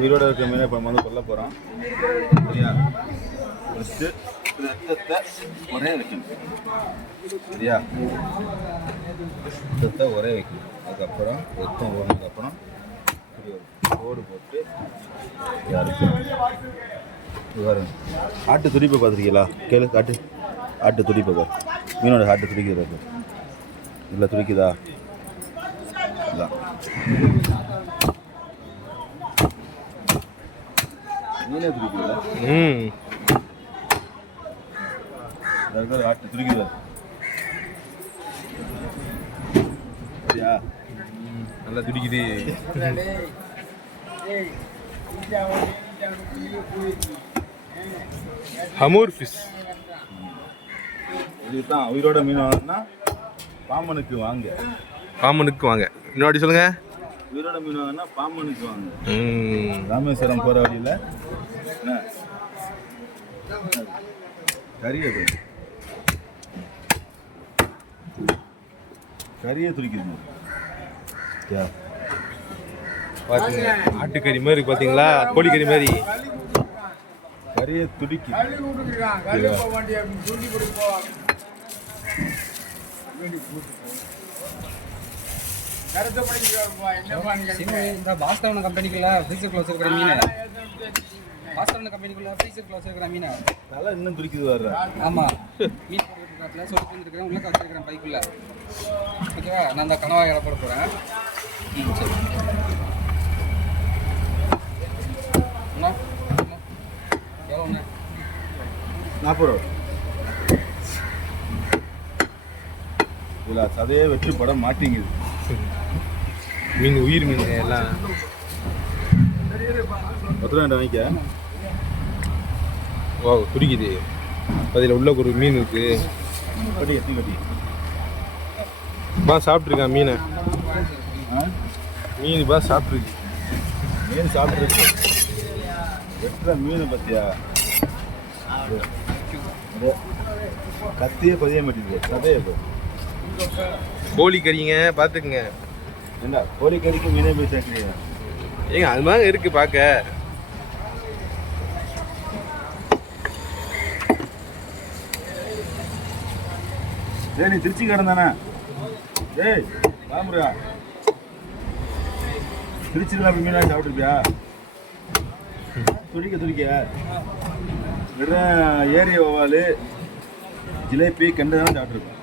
உயிரோட இருக்க மீனை இப்போ வந்து கொல்ல போகிறோம். சரியா? ஃபஸ்ட்டு ரத்தத்தை ஒரே வைக்கணும். சரியா? ரத்தத்தை ஒரே வைக்கணும். அதுக்கப்புறம் ரத்தம் ஓடுனதுக்கப்புறம் இப்படி ஒரு கோடு போட்டு ஆட்டு துடிப்பை பார்த்துருக்கீங்களா? கேளு காட்டு. ஆட்டு துடிப்பை பார். மீனோட ஆட்டு துடிக்கிறது இல்லை, துடிக்குதா? இதான் மீனே துடிக்குதா? ஆட்டு துடிக்குதா? சரியா? நல்லா துடிக்குது. ஹமூர் ஃபிஷ் இதுதான் உயிரோட மீன் வாங்கினா பாம்பனுக்கு வாங்க. பாம்பனுக்கு வாங்க. இன்னொரு சொல்லுங்க. உயிரோட மீன் வாங்கினா பாம்பனுக்கு வாங்க. ராமேஸ்வரம் போகிற வழியில் என்ன கறியை துடிக்குது. பார்த்தீங்க ஆட்டுக்கறி மாதிரி பார்த்தீங்களா? கோழிக்கறி மாதிரி கறியை துடிக்கு. இந்த பாஸ்கரன் கம்பெனிக்குள்ள ஃப்ரீசர் க்ளோஸ் இருக்கிற மீன், பாஸ்கரன் கம்பெனிக்குள்ள ஃப்ரீசர் க்ளோஸ் இருக்கிற மீன் நல்லா இன்னும் துடிக்குது வர்ற. ஆமாம், மீன் போட்டுருக்காப்புல சொல்லி வந்துருக்கிறேன். உள்ள வச்சிருக்கிறேன் பைக்குள்ள. ஓகேவா? நான் அந்த கனவா இலை போட போகிறேன். சரி அண்ணா, எவ்வளோண்ணே? 40 ரூபா. இதில் சதையே வெற்றி படம் மாட்டிங்குது. மீன் உயிர் மீன் எல்லாம் 10 ரூபா வாங்கிக்க. வா துடிக்குது. அதில் உள்ள ஒரு மீன் இருக்கு. கட்டி எத்தி கட்டி பா சாப்பிட்ருக்கான் மீனை. மீன் பா சாப்பிட்ருக்கு. மீன் சாப்பிட்ருக்கு. வெட்டுற மீனை பற்றியா? கத்தியே பதிய மாட்டேங்குது. சதையை கோழிக்கறிங்க பார்த்துக்குங்க. என்ன கோழிக்கறிக்கு மீனே போய் சேர்க்குறீங்க? ஏங்க அது மாதிரி இருக்கு பார்க்க. நீ திருச்சி கடன் தானே? ஏய் ராமுருகா, திருச்சியில் அப்படி மீனாக சாப்பிட்ருப்பியா? துடிக்க வெறும் ஏரிய வவால், ஜிலேபி, கெண்டை தானே சாப்பிட்ருப்பேன்.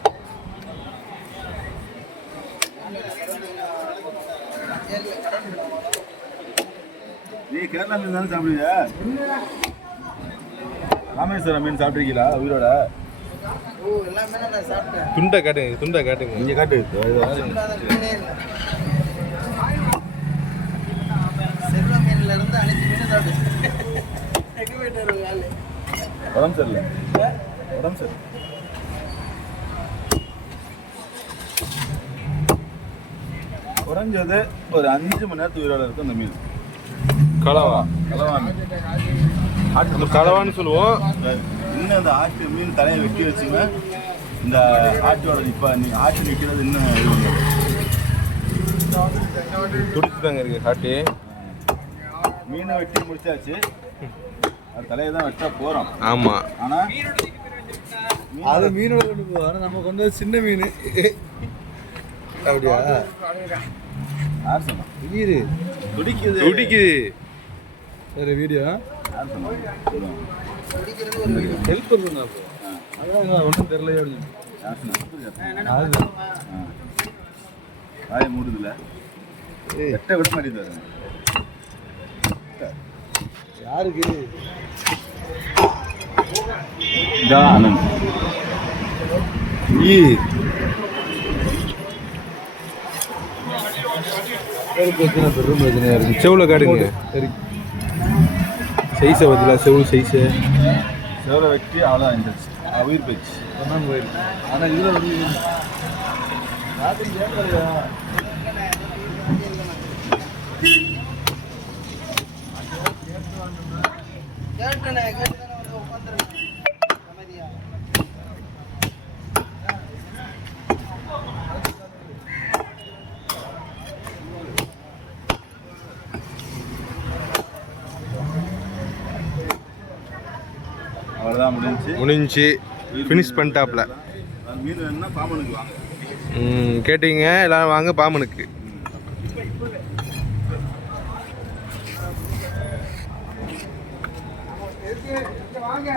நீ கேரளா மீன் தானே சாப்பிடுவியா? ராமேஸ்வரம் மீன் சாப்பிட்ருக்கீங்களா உயிரோட? துண்டை காட்டுங்க. நீங்க காட்டு. உடம்பு சரியில்லை. குறைஞ்சது ஒரு 5 மணி நேரத்துக்கு உயிரோட இருக்கும் அந்த மீன். கலவா மீன். நம்ம கலவான்னு சொல்லுவோம். இன்னும் அந்த ஆட்டு மீன் தலையை வெட்டி வச்சுங்க. இந்த ஆட்டோட ஆட்டு நிற்கிறது இன்னும் துடிச்சு தாங்க இருக்கு காட்டு. மீனை வெட்டி முடிச்சாச்சு. அது தலையை தான் வெட்ட போகிறோம். ஆமாம். ஆனால் அது மீனோட கொண்டு போவார். நம்ம கொண்டு வந்து சின்ன மீன். அப்படியா? யார் சொன்னா? மீன் துடிக்குது. சரி வீடியோ யார் சொன்னா? ஹெல்ப் பண்ணுங்க. அதான் ஒன்றும் தெரியலையே அப்படின்னு. யார் சொன்னா? வாயை மூடுதில்ல. எட்ட விட மாட்டேங்குது. யாருக்கு? ஆனந்த். பெரும் பிரச்சனையா இருக்கு. செவ்வில் காட்டுங்க. சரி சைஸை பார்த்தீங்களா? செவ் சைஸு செவலை வெட்டி அவ்வளோ இருந்துச்சு. உயிர் போயிடுச்சு. சொன்னாங்க போயிருக்கு. ஆனால் இதில் வந்து அவ்வளோதான் முடிஞ்சுச்சு. முடிஞ்சு ஃபினிஷ் பண்ணிட்டாப்ல. மீன் வேணும்னா பாம்பனுக்கு வாங்க. கேட்டீங்க எல்லாரும் வாங்க பாம்பனுக்கு. வாங்க